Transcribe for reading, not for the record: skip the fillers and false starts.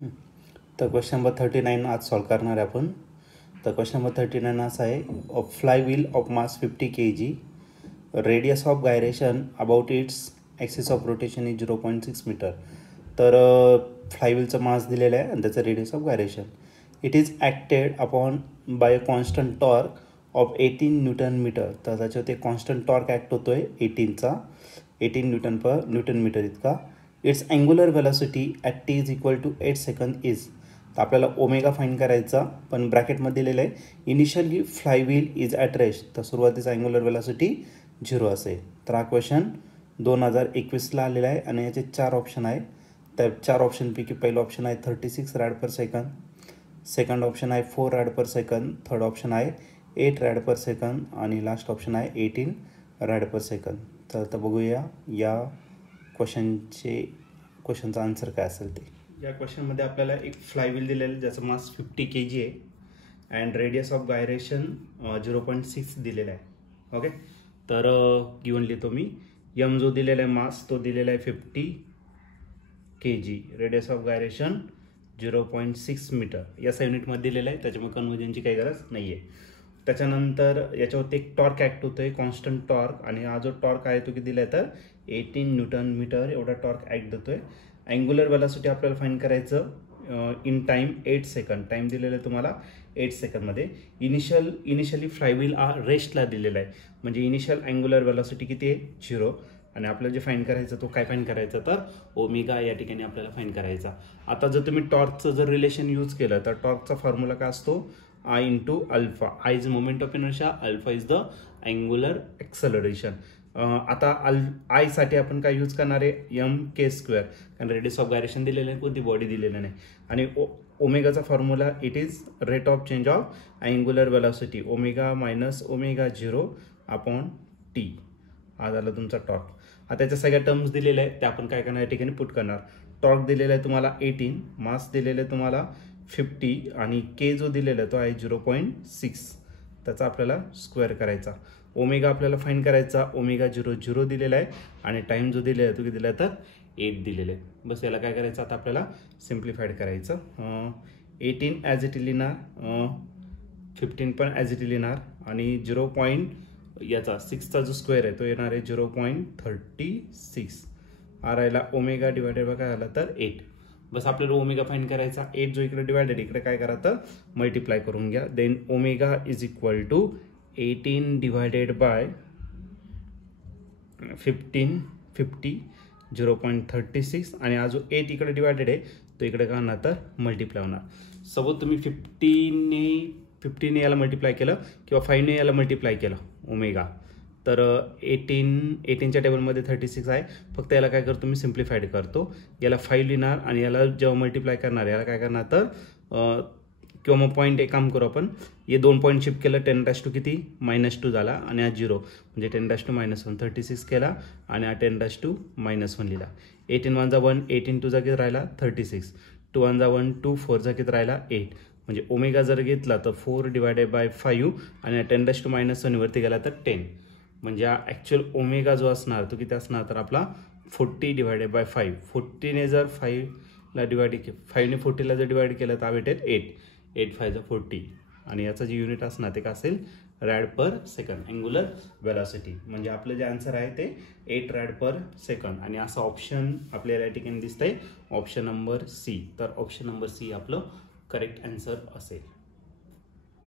तर question number 39 आज solve करणार आहे आपण. तर क्वेश्चन नंबर 39 असा आहे, a fly wheel of mass 50 kg, radius of gyration about its axis of rotation is 0.6 metre. तर फ्लाय व्हीलचं मास दिलेलं आहे आणि त्याचं radius of gyration. It is acted upon by a constant torque of 18 newton metre. तर त्याच्यावर ते constant torque act होतो आहे 18 न्यूटन मीटर इतका. Its angular velocity at t is equal to 8 second is. तर आपल्याला ओमेगा फाईंड करायचा, पण ब्रॅकेटमध्ये दिलेलं आहे initially fly wheel is at rest. तर सुरुवातीचा अँग्युलर वेलॉसिटी 0 असेल. तर हा क्वेश्चन 2021ला आलेला आहे आणि याचे 4 ऑप्शन आहे. त्या 4 ऑप्शनपैकी पहिलं ऑप्शन आहे 36 rad per second, second option आहे 4 rad per second, third option आहे 8 रॅड पर सेकंद आणि लास्ट ऑप्शन आहे 18 रॅड पर सेकंद. तर आता बघूया या क्वेश्चनचा आन्सर काय असेल ते. या क्वेश्चनमध्ये आपल्याला एक फ्लाय व्हील दिलेलं आहे ज्याचं मास 50 kg आहे अँड रेडियस ऑफ गायरेशन 0.6 दिलेला आहे. ओके, तर गिवन लिहितो मी. यम जो दिलेला आहे मास तो दिलेला आहे 50 kg, radius of gyration 0.6 metre. या युनिटमध्ये दिलेलं आहे, त्याच्यामुळे कन्व्हर्जनची काही गरज नाही आहे. त्याच्यानंतर याच्यावरती एक टॉर्क ॲक्ट होतो आहे, कॉन्स्टंट टॉर्क, आणि हा जो टॉर्क आहे तो किती दिला आहे तर 18 न्यूटन मीटर एवढा टॉर्क ॲक्ट देतो आहे. अँग्युलर वेलॉसिटी आपल्याला फाईंड करायचं इन टाईम 8 सेकंड. टाईम दिलेलं आहे तुम्हाला 8 सेकंडमध्ये. इनिशियली फ्लाय व्हील रेस्टला दिलेला आहे, म्हणजे इनिशियल अँग्युलर वेलॉसिटी किती आहे 0. आणि आपल्याला जे फाईंड करायचं तो काय फाईंड करायचा तर ओमेगा या ठिकाणी आपल्याला फाईंड करायचा. आता जर तुम्ही टॉर्कचं जर रिलेशन यूज केलं तर टॉर्कचा फॉर्म्युला काय असतो I into alpha. I is moment of inertia, alpha is the angular acceleration. आता I साठी आपण काय यूज करणार आहे mk², कारण रेडियस ऑफ गायरेशन दिलेलं आहे, कोणती बॉडी दिलेलं नाही. आणि ओमेगाचा formula it is rate of change of angular velocity, omega minus omega 0 upon t. हा झाला तुमचा टॉर्क. आता त्याच्या सगळ्या टर्म्स दिलेल्या आहेत त्या आपण काय करणार या ठिकाणी पुट करणार. टॉर्क दिलेला आहे तुम्हाला 18, मास दिलेलं आहे तुम्हाला 50 आणि के जो दिलेला आहे तो आहे 0.6. त्याचा आपल्याला स्क्वेअर करायचा. ओमेगा आपल्याला फाईंड करायचा, ओमेगा 0 दिलेला आहे आणि टाईम जो दिलेला आहे तो किती दिला आहे तर 8 दिलेला आहे. बस याला काय करायचं आता आपल्याला सिम्प्लिफाईड करायचं. 18 ॲज इट लिहिणार, 15 पण ॲज इट लिहिणार आणि 0. याचा 6चा जो स्क्वेअर आहे तो येणार आहे 0.36. हा राहिला ओमेगा डिवायडेड बाय काय झाला तर 8. बस आपल्याला ओमेगा फाईंड करायचा. 8 जो इकडे डिवायडेड इकडे काय करा तर मल्टिप्लाय करून घ्या. Then omega is equal to 18 divided by 50 0.36 आणि हा जो 8 इकडे डिवायडेड आहे तो इकडे काय होणार तर मल्टिप्लाय होणार. सपोज तुम्ही 50ने याला मल्टिप्लाय केलं किंवा 5ने याला मल्टिप्लाय केलं ओमेगा, तर 18च्या टेबलमध्ये 36 आहे. फक्त याला काय करतो मी सिम्प्लिफाईड करतो. याला 5 लिहिणार आणि याला जेव्हा मल्टिप्लाय करणार याला काय करणार तर किंवा मग पॉईंट एक काम करू आपण, हे 2 पॉईंट शिफ्ट केलं 10 किती -2 झाला आणि हा 0 म्हणजे 10 - 1. 36 केला आणि हा 10 - 1 लिहिला. 18 1 = 1, 18 2 किती राहिला 36, 2 1 = 1, 2 4 किती राहिला 8. म्हणजे ओमेगा जर घेतला तर 4 डिवायडेड बाय 5 आणि 10 - 1 वरती गेला तर 10. म्हणजे हा ॲक्च्युअल ओमेगा जो असणार तो किती असणार तर आपला 40 डिवायडेड बाय 5. 40ने जर 5ला डिवाइड 5ने 40ला जर डिवाइड केलं तर भेटेल 8. 8 5 40 आणि याचं जे युनिट असणार ते काय असेल रॅड पर सेकंड, अँग्युलर वेलॉसिटी. म्हणजे आपलं जे आन्सर आहे ते 8 रॅड पर सेकंड. आणि असं ऑप्शन आपल्याला या ठिकाणी दिसतंय ऑप्शन नंबर सी. तर ऑप्शन नंबर सी आपलं करेक्ट आन्सर असेल.